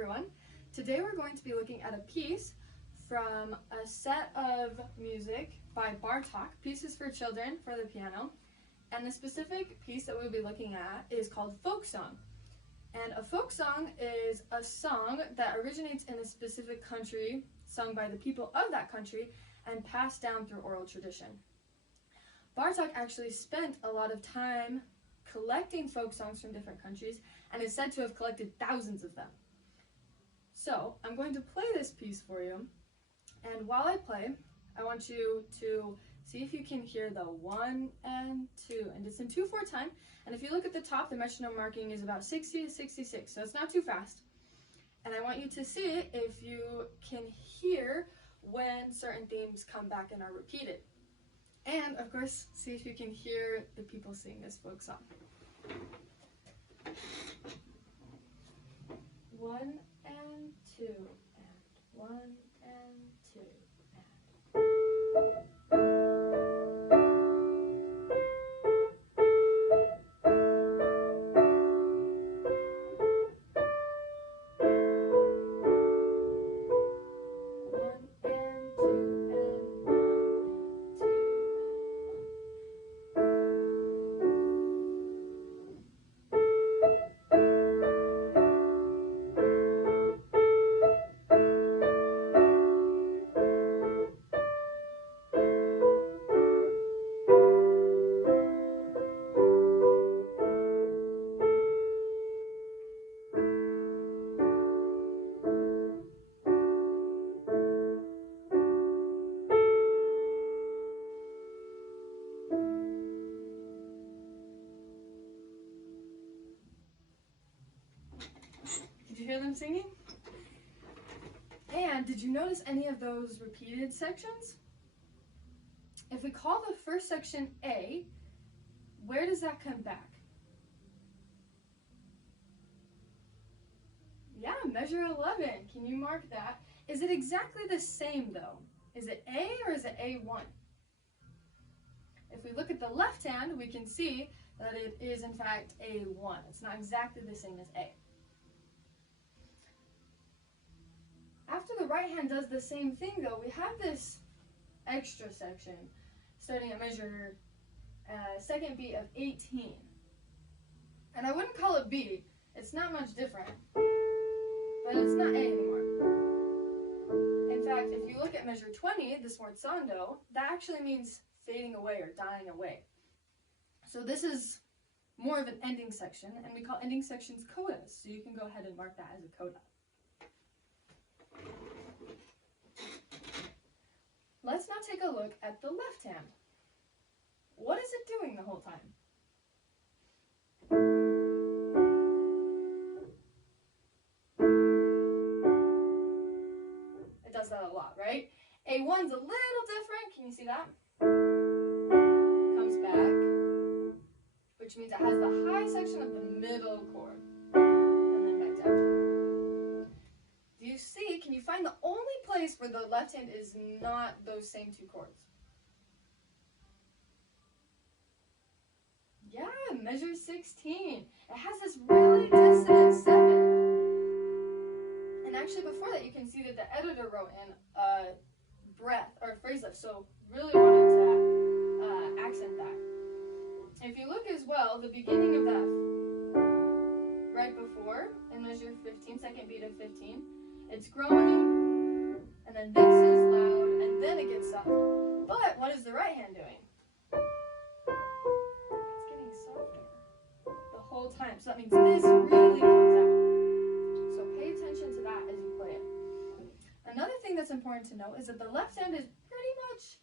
everyone. Today we're going to be looking at a piece from a set of music by Bartók, Pieces for Children for the piano. And the specific piece that we'll be looking at is called folk song. And a folk song is a song that originates in a specific country, sung by the people of that country, and passed down through oral tradition. Bartók actually spent a lot of time collecting folk songs from different countries and is said to have collected thousands of them. So I'm going to play this piece for you, and while I play, I want you to see if you can hear the 1 and 2, and it's in 2/4 time, and if you look at the top, the metronome marking is about 60 to 66, so it's not too fast. And I want you to see if you can hear when certain themes come back and are repeated. And of course, see if you can hear the people sing this folk song. 1 and 2 and 1 and 2 and. Did you hear them singing? And did you notice any of those repeated sections? If we call the first section A, where does that come back? Yeah, measure 11. Can you mark that? Is it exactly the same though? Is it A or is it A1? If we look at the left hand, we can see that it is in fact A1. It's not exactly the same as A. After the right hand does the same thing though, we have this extra section starting at measure second beat of 18. And I wouldn't call it B, it's not much different, but it's not A anymore. In fact, if you look at measure 20, the sforzando, that actually means fading away or dying away. So this is more of an ending section, and we call ending sections codas, so you can go ahead and mark that as a coda. Let's now take a look at the left hand. What is it doing the whole time? It does that a lot, right? A1's a little different. Can you see that? Comes back, which means it has the high section of the middle chord, and then back down. Do you see, can you find the only place where the left hand is not those same two chords? Yeah, measure 16. It has this really dissonant 7. And actually before that, you can see that the editor wrote in a breath or a phrase lift, so really wanted to accent that. If you look as well, the beginning of that right before, in measure 15, second beat of 15, it's growing, and then this is loud, and then it gets soft. But what is the right hand doing? It's getting softer the whole time. So that means this really comes out. So pay attention to that as you play it. Another thing that's important to note is that the left hand is pretty much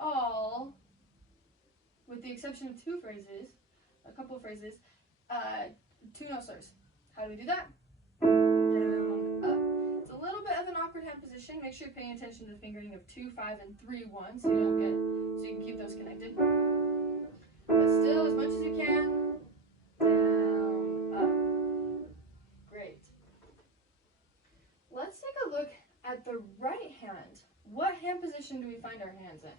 all, with the exception of a couple phrases, 2-note slurs. How do we do that? Hand position. Make sure you're paying attention to the fingering of 2, 5, and 3, 1, so you can keep those connected. But still, as much as you can. Down, up. Great. Let's take a look at the right hand. What hand position do we find our hands in?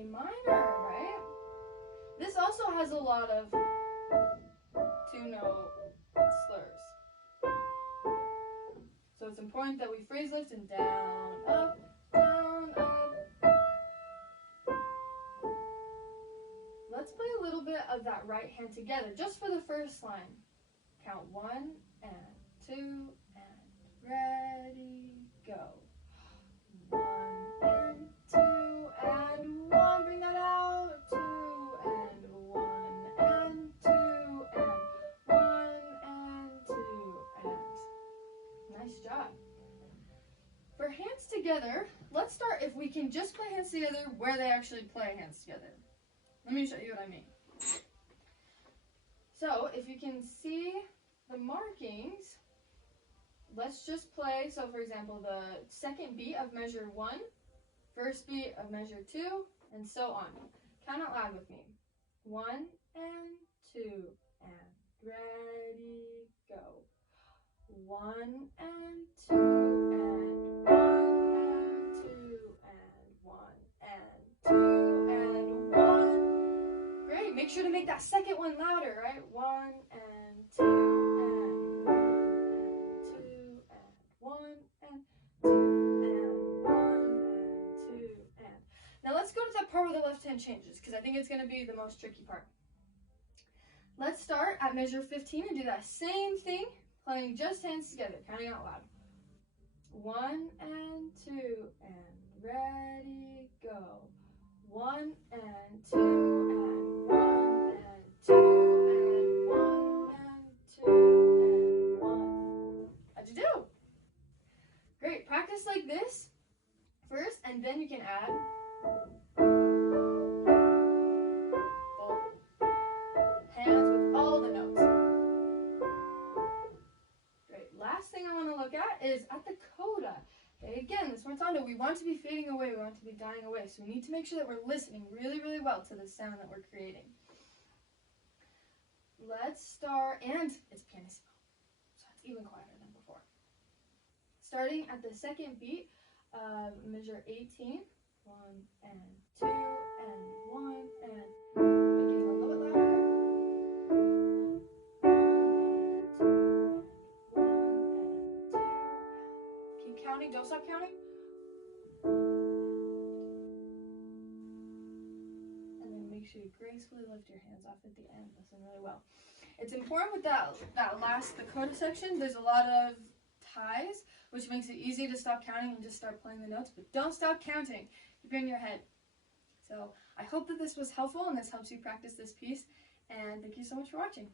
A minor, right? This also has a lot of 2-note important that we phrase lift and down, up, down, up. Let's play a little bit of that right hand together, just for the first line. Count 1 and 2 and ready, go. 1 and 2 and 1, bring that out. 2 and 1 and 2 and 1 and 2 and. Nice job. For hands together, let's start if we can just play hands together where they actually play hands together. Let me show you what I mean. So if you can see the markings, let's just play, so for example, the second beat of measure 1, first beat of measure 2, and so on. Count out loud with me. 1 and 2 and ready, go. 1 and 2 and 1 and 2 and 1 and 2 and 1. Great, make sure to make that second one louder, right? 1 and 2 and 1 and 2 and 1 and 2 and 1 and 2 and. Now let's go to that part where the left hand changes, because I think it's going to be the most tricky part. Let's start at measure 15 and do that same thing, playing just hands together, counting out loud. 1 and 2 and ready, go. 1 and 2 and 1 and 2 and 1 and 2 and 1. How'd you do? Great. Practice like this first, and then you can add hands with all the notes. Great. Last thing I want to look at is at the coda. Okay, again, this sforzando, we want to be fading away, we want to be dying away, so we need to make sure that we're listening really, really well to the sound that we're creating. Let's start, and it's pianissimo, so it's even quieter than before. Starting at the second beat of measure 18, 1 and 2 and 1 and, making it a little bit louder. 1 and 2 and 1 and 2 and. Keep counting, don't stop counting. And then make sure you gracefully lift your hands off at the end. Listen really well. It's important with that last, the coda section, there's a lot of ties, which makes it easy to stop counting and just start playing the notes, but don't stop counting. Keep it in your head. So I hope that this was helpful and this helps you practice this piece, and thank you so much for watching.